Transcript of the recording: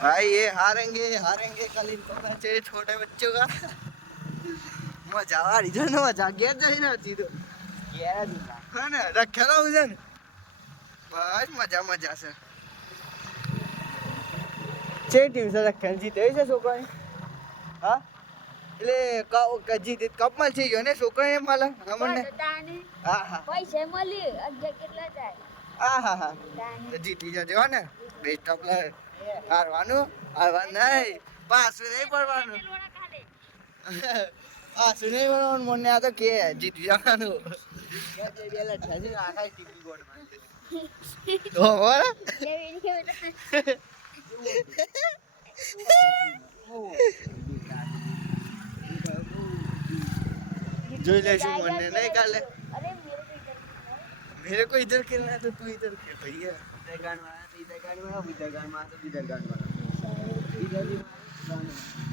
भाई ये हारेंगे कल इनको मैच है छोटे बच्चों का मजा आ रही है मजा गेर जाए ना सीधो हाँ ना रखेला उधर बस मजा मजा से छे टीम से રખેલ જીતે છે છોકરાએ હા એટલે જીતે કપમાં છે ગયો ને છોકરાએ માલા અમને હા હા પૈસા મળી અગિયાર કેટલા થાય હા હા હા જીતી જજો હો ને બેસ્ટ ઓફ લક હારવાનું નહીં પાછું નહીં પડવાનું પાછું નહીં પડવાનું મને આ તો કે જીતી જવાનું આખા ટીવી બોર્ડમાં જોઈ લેશું મને નહીં કાલે मेरे को इधर खेलना है तो तू इधर खेल भैया इधर गान मारा तो इधर गान मारा उधर गान मारा तो इधर गान मारा इधर